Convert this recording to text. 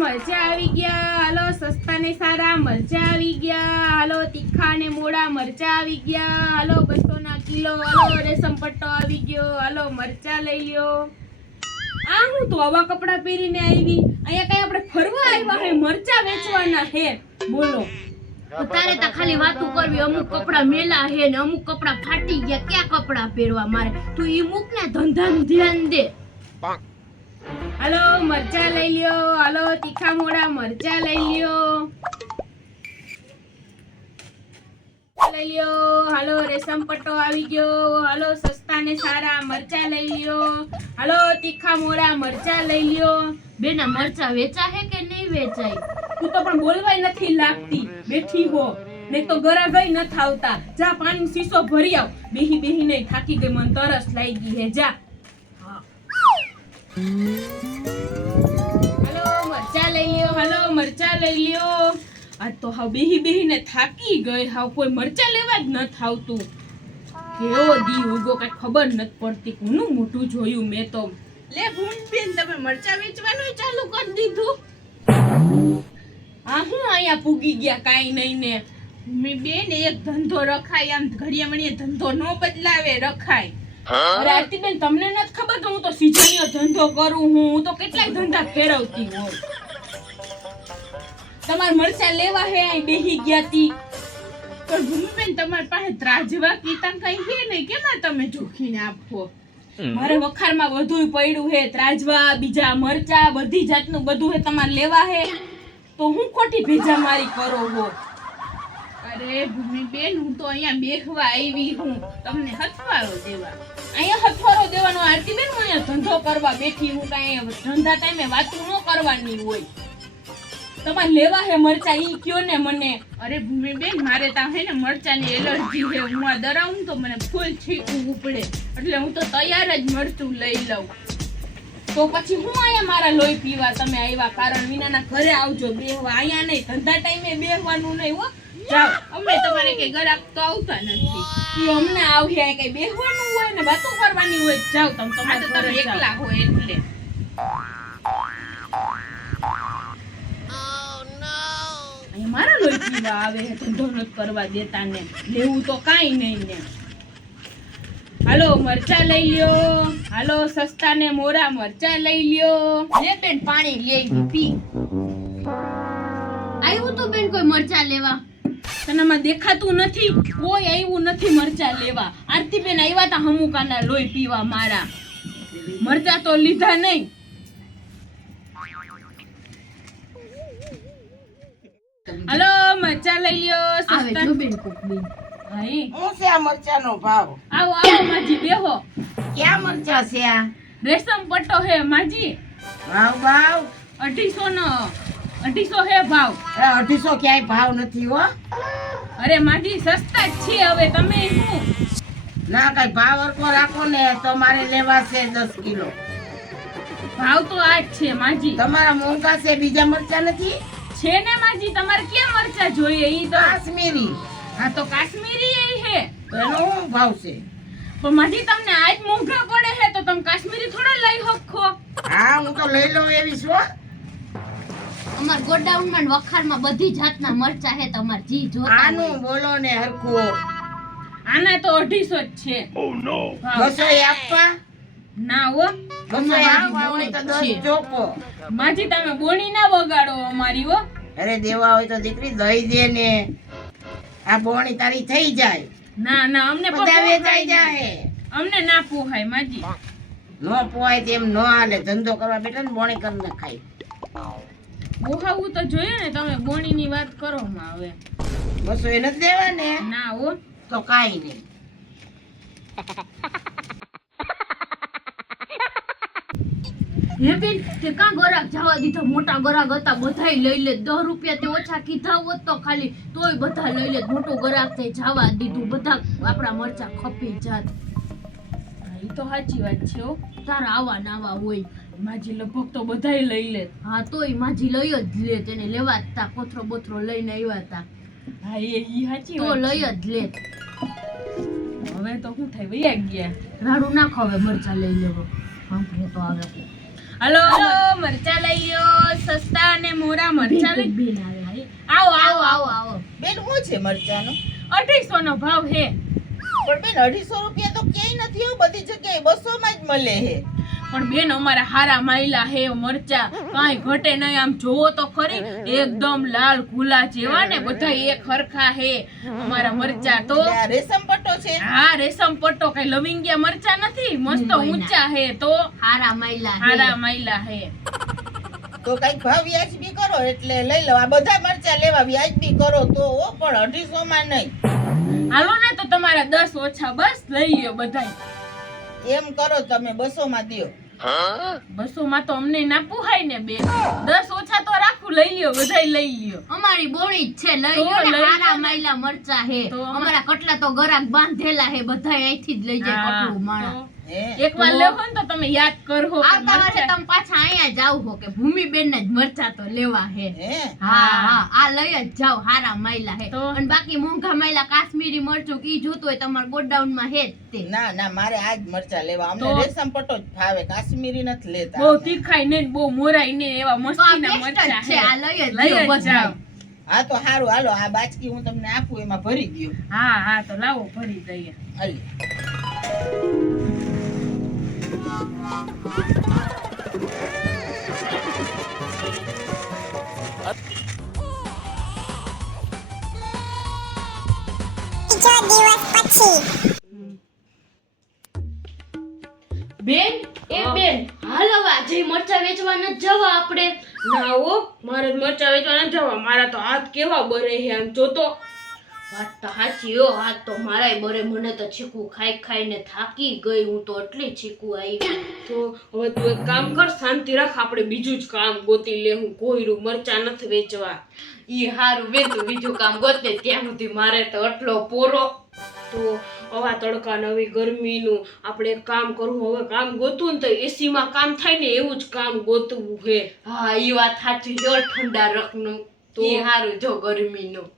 મરચા આવી ગયા, હાલો સસ્તા ને સારા મરચા આવી ગયા, હાલો તીખા ને મોડા મરચા આવી ગયા, હાલો 200 ના કિલો, હાલો રેશમ પટ્ટો આવી ગયો, હાલો મરચા લઈ લ્યો। આ હું તો આવા કપડા પહેરીને આવી, અહીંયા કઈ આપણે ફરવા આવ્યા હે, મરચા વેચવાના હે, બોલો। તારે તો ખાલી વાતું કરવી, અમુક કપડા મેલા હે ને અમુક કપડા ફાટી ગયા, ક્યાં કપડા પહેરવા મારે, તું ઈ મૂક ને ધંધાનું ધ્યાન દે। હાલો મરચા લઈ લ્યો, હાલો તીખા મોડા મરચા લઈ લ્યો, લઈ લ્યો, હાલો રેશમ પટ્ટો આવી ગયો, હાલો સસ્તા ને સારા મરચા લઈ લ્યો, હાલો તીખા મોડા મરચા લઈ લ્યો। બેના મરચા વેચા હે કે નહીં વેચાય? તું તો પણ બોલવાય નથી લાગતી, બેઠી હો ને તો ગરાભાઈ ન થાવતા, જા પાણી શીશો ભરી આવ, બેહી બેહી નહીં થાકી ગઈ, મને તરસ લાગી હે, જા। હાલો મરચા લઈ લ્યો, હાલો મરચા લઈ લ્યો, આ તો હાવ બેહી બેહીને થાકી ગઈ, હાવ કોઈ મરચા લેવા જ ન થાવતું, કેવો દી ઉગો કઈ ખબર નથી પડતી, કોનું મોટું જોયું મેં તો। લે ભૂમિબેન, તમે મરચા વેચવાનું ચાલુ કરી દીધું? આ હું અહીંયા પૂગી ગયા, કાઈ નહીં ને ભૂમિબેન, એક ધંધો રખાય, આમ ઘડિયા મણીએ ધંધો નો બદલાવે, રખાય। અરે આરતીબેન, તમને નથી ખબર કે હું તો સીઝનીયો ધંધો કરું, હું તો કેટલાય ધંધા ફેરવતી હોઉં। તમાર મરચા લેવા હે અહીં બેહી ગયા તી, પણ ભૂમિબેન તમારી પાસે ત્રાજવા કીતા કઈ હે નહીં, કેમાં તમે જોખીને આપો? મારે વખારમાં બધું પડ્યું હે, ત્રાજવા, બીજા મરચા, બધી જાતનું બધું હે, તમારે લેવા હે તો હું ખોટી ભેજા મારી કરો હો? અરે ભૂમિબેન, હું તો અહીંયા બેહવા આવી હું, તમને હથવારો દેવા। અહીંયા હથવારો દેવાનો આરતીબેન, હું અહીંયા ધંધો કરવા બેઠી હું, કાંઈ ધંધા ટાઈમે વાતું ન કરવાની હોય। તમારે લેવા હે મરચા ઈ કયો ને મને? અરે ભૂમિબેન, મારે તા હે ને મરચાની એલર્જી હે, હું આ દરાવું તો મને ફૂલ છીકવું ઉપડે, એટલે હું તો તૈયાર જ મરચું લઈ લઉં। તો પછી હું અહીંયા મારા લોહી પીવા તમે આવ્યા, કારણ વિનાના ઘરે આવજો બેહવા, અહીંયા નહીં, ધંધા ટાઈમે બેહવાનું નહીં હો, જાઓ। અમને તમારે કઈ ગરાક તો આવતા નથી, ઈ અમને આવ્યા કઈ બેહવાનું હોય ને વાતો કરવાની હોય, જાઓ તમે તમારે ઘરે એકલા હોય એટલે। મારા લોહી પીવા આવે, ધંધો નથી કરવા દેતા ને, લેવું તો કાઈ નહીં ને। હાલો મરચા લઈ લ્યો, હાલો સસ્તા ને મોરા મરચા લઈ લ્યો। લે બેન, પાણી લઈ પી। આવ્યું તો બેન કોઈ મરચા લેવા? તનામાં દેખાતું નથી, કોઈ આવ્યું નથી મરચા લેવા। આરતીબેન આવ્યા તા હમુકાના લોહી પીવા મારા, મરચા તો લીધા નહીં। હાલો મરચા લઈ લ્યો, આવે જો બેન કોક બેન। હાઈ હું છે આ મરચાનો ભાવ? આવો આવો માજી, બેહો। ક્યાં મરચા છે આ? રેશમ પટ્ટો હે માજી, ભાવ 250 નો, 250 હે ભાવ। 250 ક્યાંય ભાવ નથી હો। અરે માજી સસ્તા જ છે, હવે તમે શું ના કઈ ભાવ હરકો રાખો ને, તો મારે લેવા છે 10 કિલો। ભાવ તો આ જ છે માજી। તમારા મોંઘા છે, બીજા મરચા નથી? છે ને માજી, તમારે ક્યાં મરચા જોઈએ? ઈ તો કાશ્મીરી। હા તો કાશ્મીરી એ હે, તો એનો શું ભાવ છે? પણ માજી તમને આજ મોંઘા પડે હે તો તમે કાશ્મીરી થોડા લઈ હકો? હા, હું તો લઈ લઉં એવી છું હો। અમાર ગોડાઉનમાં ને વખારમાં બધી જાતના મરચા હે, તમાર જી જોતા હોય। આનું બોલો ને હરખું। આના તો 250 જ છે। Oh no, 200 આપવા? ના હો 200 આપવા હોય તો 10 ચોકો। માજી, તમે બોણી ના વગાડો અમારી હો। અરે દેવા હોય તો દીકરી દઈ દે ને, આ બોણી તારી થઈ જાય, ના ના, અમને બધા વેચાઈ જાય। અમને ના પોહાય માજી। નો પોવાય તેમ નો હાલે, ધંધો કરવા બેઠા ને બોણી કરી નખાય। પોહાવું તો જોઈએ ને, તમે બોણી ની વાત કરો માં હવે। 200 એ નથી દેવા ને, ના હો તો કાઈ નહીં। હે બેન, તે કા ગરાક જવા દીધા? મોટા ગરાક હતા, બધાય લઈ લે, 10 રૂપિયા તે ઓછા કીધા હોત તો ખાલી, તોય બધા લઈ લે, મોટો ગરાક તે જવા દીધું, બધા આપણા મરચા ખપી જાત। ઈ તો સાચી વાત છે હો, તારા આવા નાવા હોય। માજી લગભગ તો બધાય લઈ લે। હા તોય માજી લઈ જ લે, તેને લેવા જ તા, કોથરો બોથરો લઈને આવ્યા તા, હા ઈ સાચી તો વાત લઈ છે। જ લે। હવે તો શું થાય, વૈયા ગયા। રાડું નાખો, હવે મરચા લઈ લેવો, સાંભળે તો આવે। હાલો હાલો મરચા લઈ લ્યો, સસ્તા અને હાલે બેન આવે હાલે. આવો આવો આવો આવો આવો. બેન શું છે મરચાનો 250 નો ભાવ હે. પણ બેન 250 રૂપિયા તો ક્યાંય નથી હો, બધી જગ્યાએ 200 માં જ મળે હે. પણ બેન અમારા હારા માયલા હે મરચા, કાંઈ ઘટે નહીં. આમ જોવો તો ખરી, એકદમ લાલ ગુલા જેવા ને બધા એક હરખા હે અમારા મરચા. તો એટલે આ રેશમ પટ્ટો છે. હા, રેશમ પટ્ટો, કઈ લવિંગિયા મરચા નથી, મસ્ત ઊંચા હે. તો હારા માયલા હારા માયલા હે. તો કઈક ભાવ વ્યાજબી કરો એટલે લઈ લો. આ બધા મરચા લેવા વ્યાજબી કરો તો હો, પણ 250 માં નહીં. હાલો ને તો તમારા 10 ઓછા બસ લઈ લ્યો બધાય. એમ કરો તમે 200 માં દ્યો. 200 માં તો અમને ના પોહાય ને બેન. 10 ઓછા તો રાખું, લઈ લ્યો બધાય લઈ લ્યો. અમારી બોળી જ છે, લઈ તો લો ને. લઈ લો હારા ને. માયલા મરચા હે. તો અમારા કટલા તો ગરાક બાંધેલા હે, બધાય અહીંથી જ લઈ જાય કટલું માણા. હે એકવાર લેવો ને તો તમે યાદ કરહો કે આવતા વર્ષે મરચાં. તમે પાછા અહીંયા જાવ હો કે ભૂમિબેન ને જ મરચા તો લેવા હે. હે હા હા, આ લઈ જ જાવ, હારા માયલા હે. તો? અને બાકી મોંઘા માયલા કાશ્મીરી મરચું ઈ જોતું હોય તમારા ગોડાઉન માં હે જ તે. ના ના, મારે આજ મરચા લેવા. અમને તો? રેશમ પટ્ટો જ ભાવે, કાશ્મીરી નથી લેતા. બહુ તીખાય ને બહુ મોરાય ને એવા તો આ મસ્તીના best જ મરચાં છે, હે. આ લઈ જ લઈ જાઓ જ બધાય. જાઓ. હા તો સારું, હાલો આ બાચકી હું તમને આપું, એમાં ભરી દ્યો. હા હા, તો લાવો ભરી દઈએ. હાલી. બેન એ બેન, હાલ હવે આજે મરચા વેચવા ન જવા આપણે. ના હો, મારે મરચાં વેચવા ન જવા. મારા તો હાથ કેવા બરે હે, આમ જોતો. વાત તો સાચી હો, હાથ તો મારાય બરે. મને તો ચીકુ ખાઈ ખાઈને થાકી ગઈ હું તો, એટલી ચીકુ આવી. તો હવે તું એક કામ કર, શાંતિ રાખ, આપણે બીજું જ કામ ગોતી લેવું. કોઈરું મરચાં નથી વેચવા. ઈ હારું બે, તું બીજું કામ ગોતે ત્યાં સુધી મારે તો એટલો પોરો. તો આવા તડકા નવી ગરમીનું આપણે એક કામ કરવું. હવે કામ ગોતું ને તો એસી માં કામ થાય ને એવું જ કામ ગોતવું હે. હા ઈ વાત સાચી જો, ઠંડા રખનું. તો? ઈ હારું જો ગરમીનું.